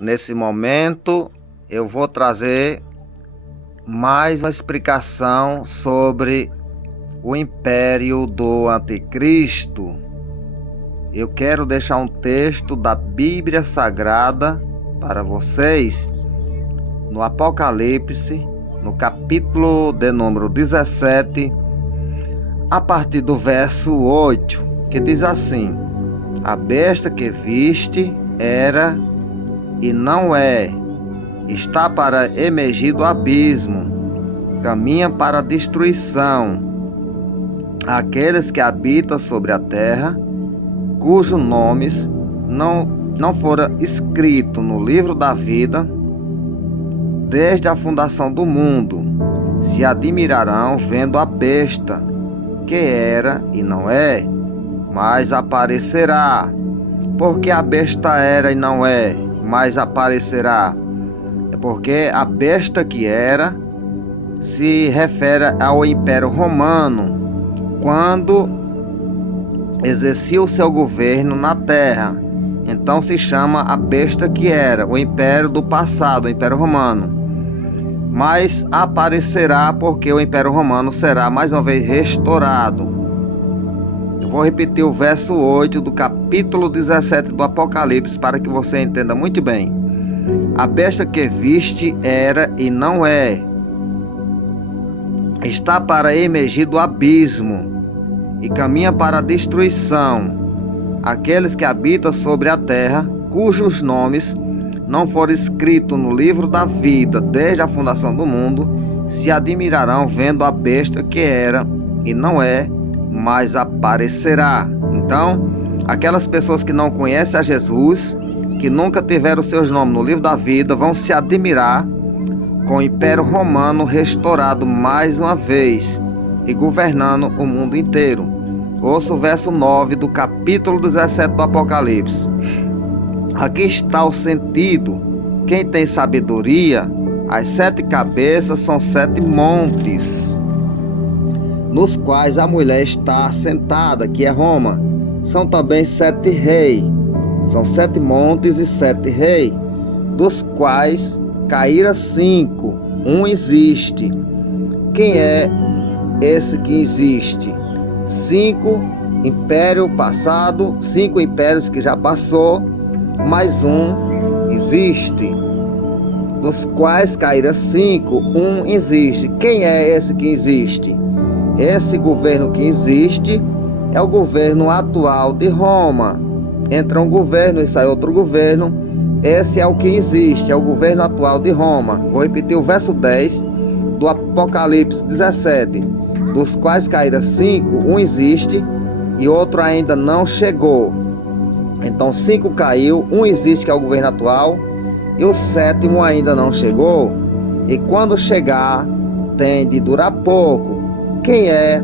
Nesse momento eu vou trazer mais uma explicação sobre o império do Anticristo. Eu quero deixar um texto da Bíblia Sagrada para vocês, no Apocalipse, no capítulo de número 17, a partir do verso 8, que diz assim: a besta que viste era e não é, está para emergir do abismo, caminha para a destruição. Aqueles que habitam sobre a terra, cujos nomes não foram escritos no livro da vida, desde a fundação do mundo, se admirarão vendo a besta, que era e não é, mas aparecerá. Porque a besta era e não é, mas aparecerá. É porque a besta que era se refere ao Império Romano, quando exercia o seu governo na terra. Então se chama a besta que era, o Império do passado, o Império Romano. Mas aparecerá porque o Império Romano será mais uma vez restaurado. Eu vou repetir o verso 8 do capítulo 17 do Apocalipse para que você entenda muito bem. A besta que viste era e não é, está para emergir do abismo e caminha para a destruição. Aqueles que habitam sobre a terra, cujos nomes não foram escritos no livro da vida desde a fundação do mundo, se admirarão vendo a besta que era e não é, mas aparecerá. Então, aquelas pessoas que não conhecem a Jesus, que nunca tiveram seus nomes no livro da vida, vão se admirar com o Império Romano restaurado mais uma vez e governando o mundo inteiro. Ouça o verso 9 do capítulo 17 do Apocalipse. Aqui está o sentido. Quem tem sabedoria, as 7 cabeças são 7 montes, nos quais a mulher está sentada, que é Roma. São também 7 reis. São 7 montes e 7 reis, dos quais caíram 5. Um existe. Quem é esse que existe? 5 impérios passado, 5 impérios que já passou, mais um existe. Dos quais caíram 5, um existe. Quem é esse que existe? Esse governo que existe é o governo atual de Roma. Entra um governo e sai outro governo. Esse é o que existe, é o governo atual de Roma. Vou repetir o verso 10 do Apocalipse 17. Dos quais caíram 5, um existe e outro ainda não chegou. Então 5 caiu, um existe, que é o governo atual, e o 7º ainda não chegou. E quando chegar, tem de durar pouco. Quem é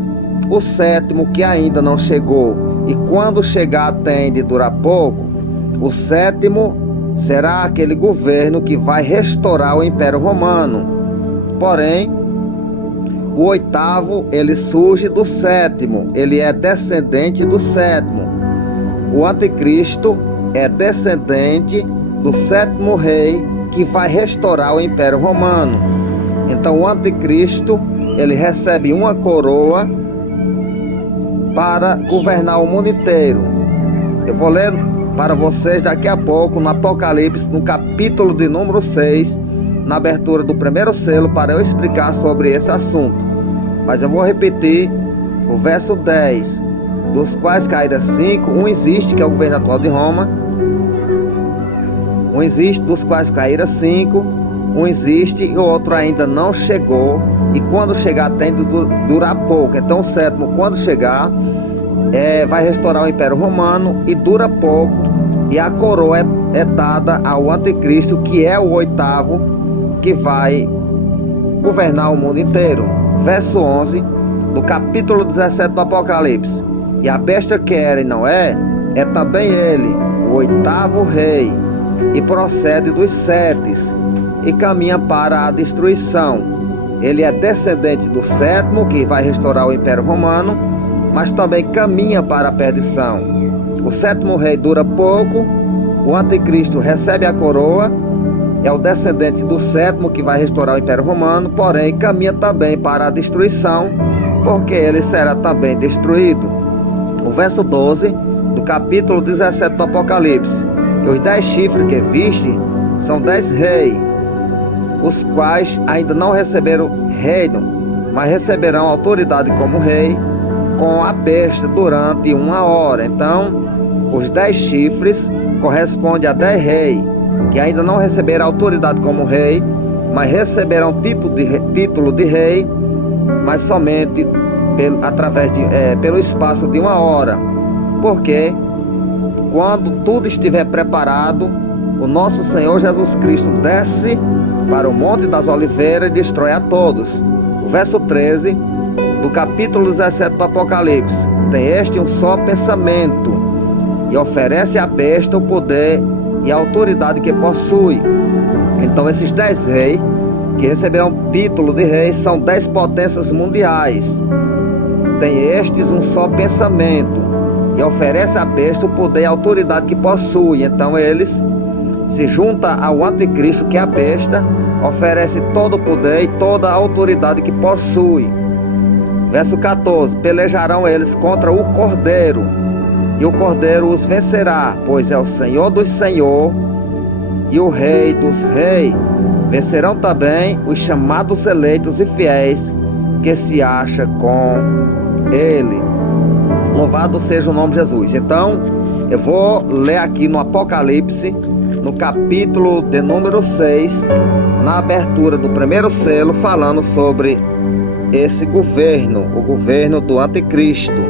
o 7º que ainda não chegou? E quando chegar, tem de durar pouco. O 7º será aquele governo que vai restaurar o Império Romano. Porém, o 8º, ele surge do 7º, ele é descendente do 7º. O Anticristo é descendente do 7º rei que vai restaurar o Império Romano. Então o Anticristo, ele recebe uma coroa para governar o mundo inteiro. Eu vou ler para vocês daqui a pouco no Apocalipse, no capítulo de número 6, na abertura do primeiro selo, para eu explicar sobre esse assunto. Mas eu vou repetir o verso 10. Dos quais caíram 5, um existe, que é o governo atual de Roma. Um existe, dos quais caíram 5, um existe e o outro ainda não chegou. E quando chegar, tem de durar pouco. Então o 7º, quando chegar, vai restaurar o Império Romano e dura pouco. E a coroa é dada ao Anticristo, que é o 8º, que vai governar o mundo inteiro. Verso 11 do capítulo 17 do Apocalipse. E a besta que era e não é também ele, o 8º rei, e procede dos 7 e caminha para a destruição. Ele é descendente do 7º, que vai restaurar o Império Romano, mas também caminha para a perdição. O 7º rei dura pouco o anticristo recebe a coroa, é o descendente do sétimo que vai restaurar o Império Romano, porém caminha também para a destruição, porque ele será também destruído. O verso 12 do capítulo 17 do Apocalipse: e os 10 chifres que viste são 10 reis, os quais ainda não receberam reino, mas receberão autoridade como rei com a besta durante 1 hora. Então, os 10 chifres correspondem a 10 reis, que ainda não receberam autoridade como rei, mas receberão título de rei, mas somente pelo espaço de 1 hora. Porque quando tudo estiver preparado, o nosso Senhor Jesus Cristo desce para o Monte das Oliveiras e destrói a todos. O verso 13 do capítulo 17 do Apocalipse: tem este um só pensamento, e oferece à besta o poder e a autoridade que possui. Então esses 10 reis que receberão título de rei são 10 potências mundiais. Tem estes um só pensamento, e oferece à besta o poder e a autoridade que possui. Então eles se juntam ao anticristo, que é a besta, oferece todo o poder e toda a autoridade que possui. Verso 14: pelejarão eles contra o Cordeiro, e o Cordeiro os vencerá, pois é o Senhor dos senhores e o Rei dos reis. Vencerão também os chamados eleitos e fiéis que se acham com ele. Louvado seja o nome de Jesus. Então, eu vou ler aqui no Apocalipse, no capítulo de número 6, na abertura do primeiro selo, falando sobre esse governo, o governo do anticristo.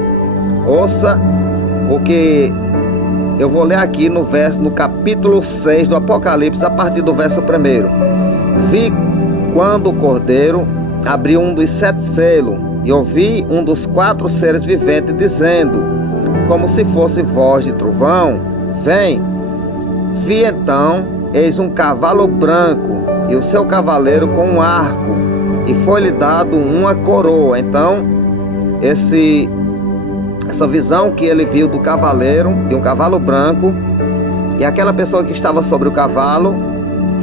Ouça o que eu vou ler aqui no capítulo 6 do Apocalipse, a partir do verso 1. Vi quando o Cordeiro abriu um dos 7 selos, e ouvi um dos 4 seres viventes dizendo, como se fosse voz de trovão: vem. Vi então, eis um cavalo branco, e o seu cavaleiro com um arco, e foi-lhe dado uma coroa. Então, essa visão que ele viu do cavaleiro, de um cavalo branco, e aquela pessoa que estava sobre o cavalo,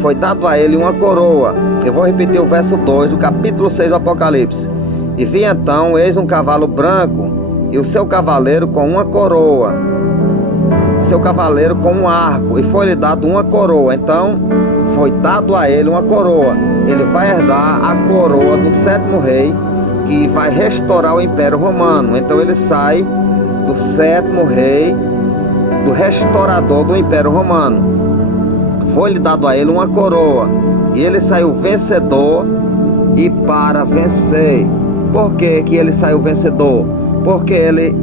foi dado a ele uma coroa. Eu vou repetir o verso 2 do capítulo 6 do Apocalipse. E vi então, eis um cavalo branco, e o seu cavaleiro com uma coroa, seu cavaleiro com um arco, e foi-lhe dado uma coroa. Então, foi dado a ele uma coroa. Ele vai herdar a coroa do 7º rei, que vai restaurar o Império Romano. Então ele sai do 7º rei, do restaurador do Império Romano. Foi-lhe dado a ele uma coroa, e ele saiu vencedor e para vencer. Por que ele saiu vencedor? Porque ele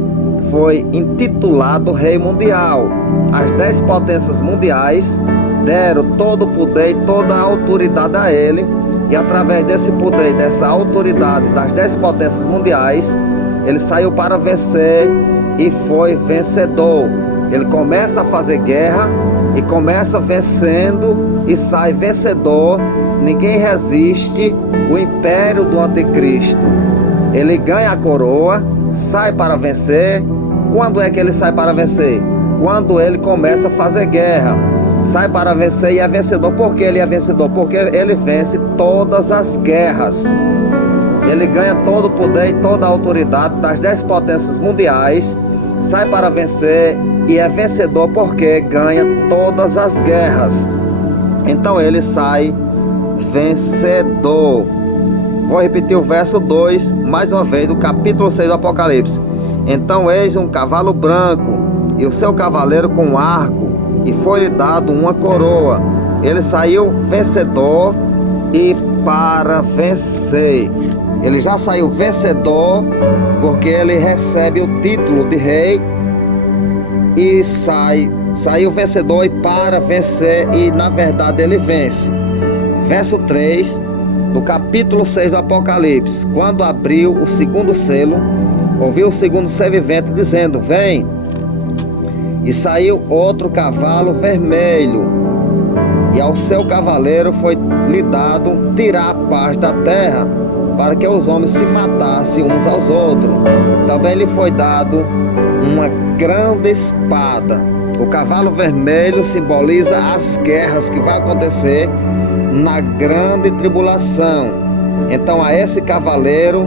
foi intitulado Rei Mundial. As 10 potências mundiais deram todo o poder e toda a autoridade a ele, e através desse poder e dessa autoridade das 10 potências mundiais, ele saiu para vencer e foi vencedor. Ele começa a fazer guerra e começa vencendo e sai vencedor. Ninguém resiste o império do anticristo. Ele ganha a coroa, sai para vencer. Quando é que ele sai para vencer? Quando ele começa a fazer guerra. Sai para vencer e é vencedor. Por que ele é vencedor? Porque ele vence todas as guerras. Ele ganha todo o poder e toda a autoridade das 10 potências mundiais. Sai para vencer e é vencedor porque ganha todas as guerras. Então ele sai vencedor. Vou repetir o verso 2 mais uma vez do capítulo 6 do Apocalipse. Então eis um cavalo branco, e o seu cavaleiro com um arco, e foi-lhe dado uma coroa. Ele saiu vencedor e para vencer. Ele já saiu vencedor porque ele recebe o título de rei, e saiu vencedor e para vencer, e na verdade ele vence. Verso 3 do capítulo 6 do Apocalipse. Quando abriu o 2º selo, ouviu o 2º ser vivente dizendo: vem. E saiu outro cavalo vermelho, e ao seu cavaleiro foi-lhe dado tirar a paz da terra, para que os homens se matassem uns aos outros. Também lhe foi dado uma grande espada. O cavalo vermelho simboliza as guerras que vai acontecer na grande tribulação. Então a esse cavaleiro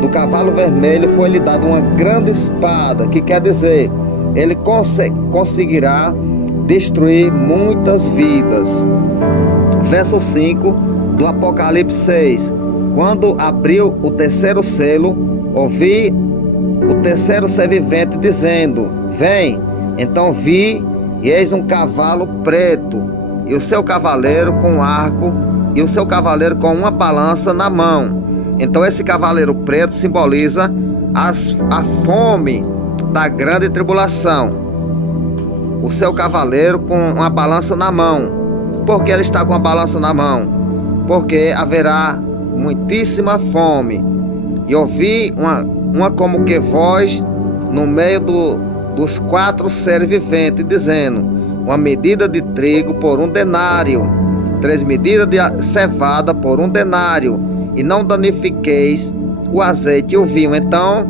do cavalo vermelho foi-lhe dado uma grande espada, que quer dizer, ele conseguirá destruir muitas vidas. Verso 5 do Apocalipse 6. Quando abriu o terceiro selo, ouvi o terceiro ser vivente dizendo: vem. Então vi, e eis um cavalo preto, e o seu cavaleiro com um arco, e o seu cavaleiro com uma balança na mão. Então esse cavaleiro preto simboliza a fome da grande tribulação. O seu cavaleiro com uma balança na mão. Por que ele está com a balança na mão? Porque haverá muitíssima fome. E ouvi uma como que voz no meio dos quatro seres viventes, dizendo: uma medida de trigo por 1 denário, 3 medidas de cevada por 1 denário, e não danifiqueis o azeite e o vinho. Então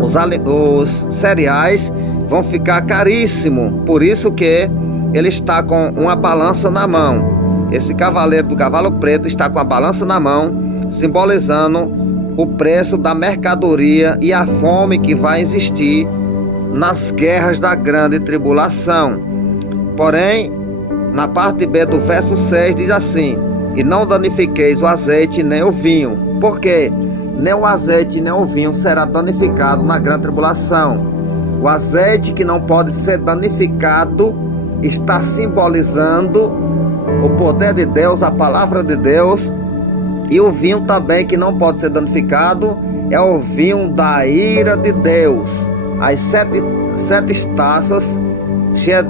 os cereais vão ficar caríssimos, por isso que ele está com uma balança na mão. Esse cavaleiro do cavalo preto está com a balança na mão, simbolizando o preço da mercadoria e a fome que vai existir nas guerras da grande tribulação. Porém, na parte B do verso 6 diz assim: e não danifiqueis o azeite nem o vinho. Por quê? Nem o azeite nem o vinho será danificado na grande tribulação. O azeite, que não pode ser danificado, está simbolizando o poder de Deus, a palavra de Deus. E o vinho também, que não pode ser danificado, é o vinho da ira de Deus. As sete taças cheias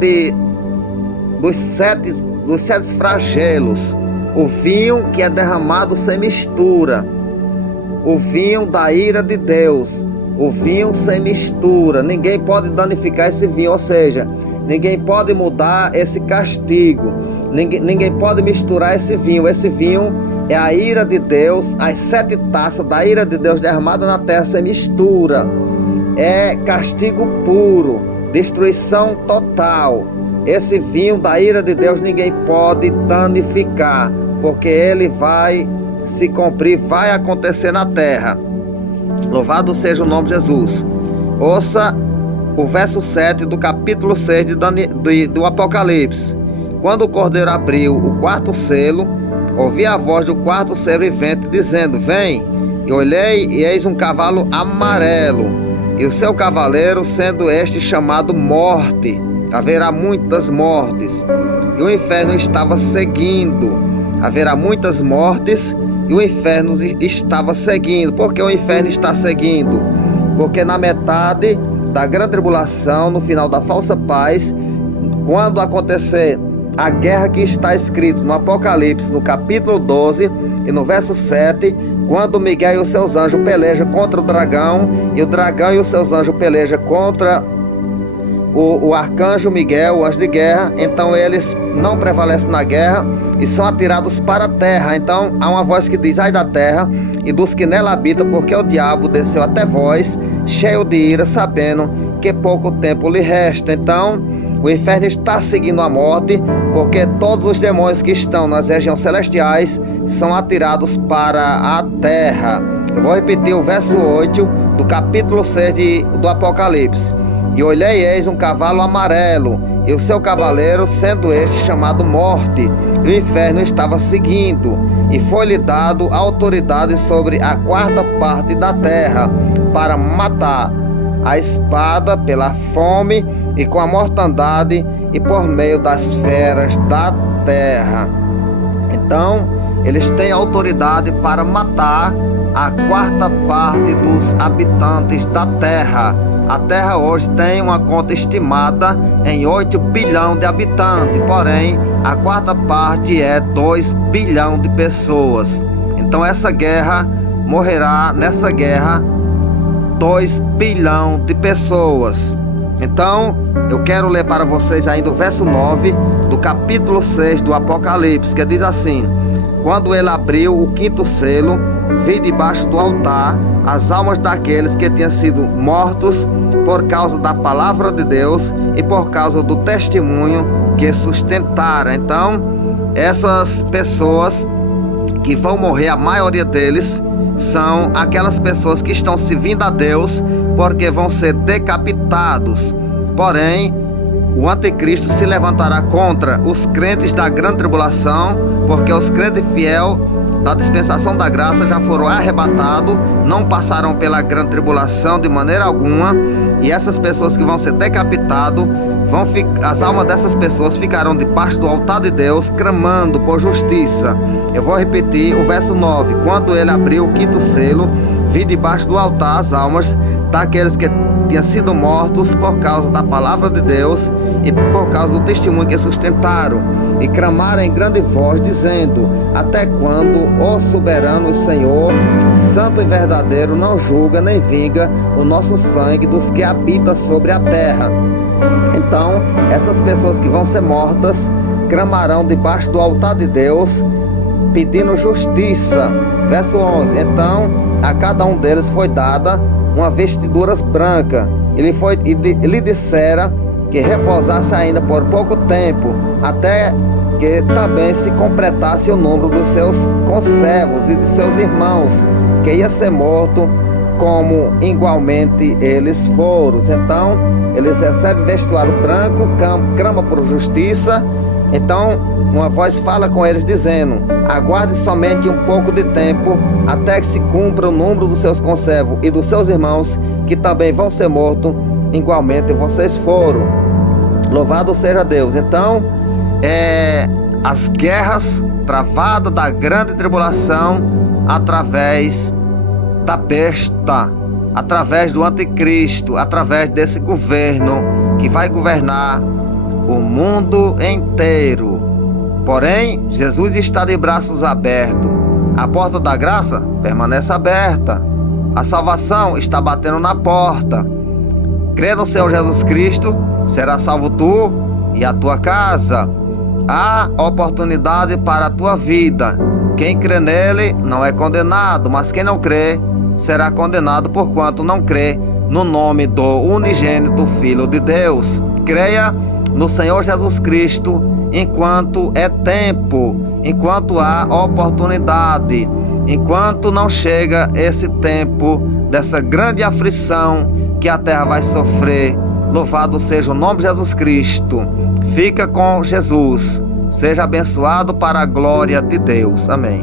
dos sete flagelos. O vinho que é derramado sem mistura. O vinho da ira de Deus. O vinho sem mistura. Ninguém pode danificar esse vinho, ou seja, ninguém pode mudar esse castigo. Ninguém pode misturar esse vinho. Esse vinho é a ira de Deus, as 7 taças da ira de Deus derramada na terra sem mistura. É castigo puro, destruição total. Esse vinho da ira de Deus ninguém pode danificar, porque ele vai se cumprir, vai acontecer na terra. Louvado seja o nome de Jesus. Ouça o verso 7 do capítulo 6 do Apocalipse. Quando o Cordeiro abriu o 4º selo, ouvi a voz do 4º ser vivente dizendo: vem. E olhei, e eis um cavalo amarelo, e o seu cavaleiro sendo este chamado Morte. Haverá muitas mortes, e o inferno estava seguindo. Haverá muitas mortes, e o inferno estava seguindo. Por que o inferno está seguindo? Porque na metade da grande tribulação, no final da falsa paz, quando acontecer a guerra que está escrito no Apocalipse, no capítulo 12 e no verso 7, quando Miguel e os seus anjos pelejam contra o dragão, e o dragão e os seus anjos pelejam contra o arcanjo Miguel, o anjo de guerra, então eles não prevalecem na guerra e são atirados para a terra. Então há uma voz que diz: ai da terra e dos que nela habitam, porque o diabo desceu até vós, cheio de ira, sabendo que pouco tempo lhe resta. Então o inferno está seguindo a morte, porque todos os demônios que estão nas regiões celestiais são atirados para a terra. Eu vou repetir o verso 8 do capítulo 6 do Apocalipse. E olhei, eis um cavalo amarelo, e o seu cavaleiro sendo este chamado Morte, e o inferno estava seguindo, e foi-lhe dado autoridade sobre a 4ª parte da terra, para matar a espada pela fome e com a mortandade e por meio das feras da terra. Então, eles têm autoridade para matar a 4ª parte dos habitantes da terra. A terra hoje tem uma conta estimada em 8 bilhões de habitantes, porém a 4ª parte é 2 bilhões de pessoas. Então essa guerra morrerá, nessa guerra, 2 bilhões de pessoas. Então eu quero ler para vocês ainda o verso 9 do capítulo 6 do Apocalipse, que diz assim: quando ele abriu o 5º selo, vi debaixo do altar as almas daqueles que tinham sido mortos por causa da palavra de Deus e por causa do testemunho que sustentaram. Então, essas pessoas que vão morrer, a maioria deles, são aquelas pessoas que estão servindo a Deus, porque vão ser decapitados. Porém, o anticristo se levantará contra os crentes da grande tribulação, porque os crentes fiéis da dispensação da graça já foram arrebatados, não passaram pela grande tribulação de maneira alguma, e essas pessoas que vão ser decapitadas, as almas dessas pessoas ficarão debaixo do altar de Deus, clamando por justiça. Eu vou repetir o verso 9: quando ele abriu o quinto selo, vi debaixo do altar as almas daqueles que tinham sido mortos por causa da palavra de Deus e por causa do testemunho que sustentaram, e clamaram em grande voz, dizendo: até quando, ó soberano Senhor, santo e verdadeiro, não julga nem vinga o nosso sangue dos que habitam sobre a terra? Então, essas pessoas que vão ser mortas clamarão debaixo do altar de Deus, pedindo justiça. Verso 11: então a cada um deles foi dada uma vestiduras branca, e lhe dissera que repousasse ainda por pouco tempo, até que também se completasse o número dos seus conservos e de seus irmãos, que ia ser morto, como igualmente eles foram. Então, eles recebem vestuário branco, clamam por justiça. Então, uma voz fala com eles, dizendo: aguarde somente um pouco de tempo, até que se cumpra o número dos seus conservos e dos seus irmãos, que também vão ser mortos, igualmente vocês foram. Louvado seja Deus. Então, as guerras travadas da grande tribulação, através da besta, através do anticristo, através desse governo que vai governar o mundo inteiro. Porém, Jesus está de braços abertos. A porta da graça permanece aberta. A salvação está batendo na porta. Crê no Senhor Jesus Cristo, será salvo tu e a tua casa. Há oportunidade para a tua vida. Quem crê nele não é condenado, mas quem não crê será condenado, porquanto não crê no nome do unigênito Filho de Deus. Creia no Senhor Jesus Cristo enquanto é tempo, enquanto há oportunidade, enquanto não chega esse tempo dessa grande aflição que a terra vai sofrer. Louvado seja o nome de Jesus Cristo. Fica com Jesus. Seja abençoado para a glória de Deus. Amém.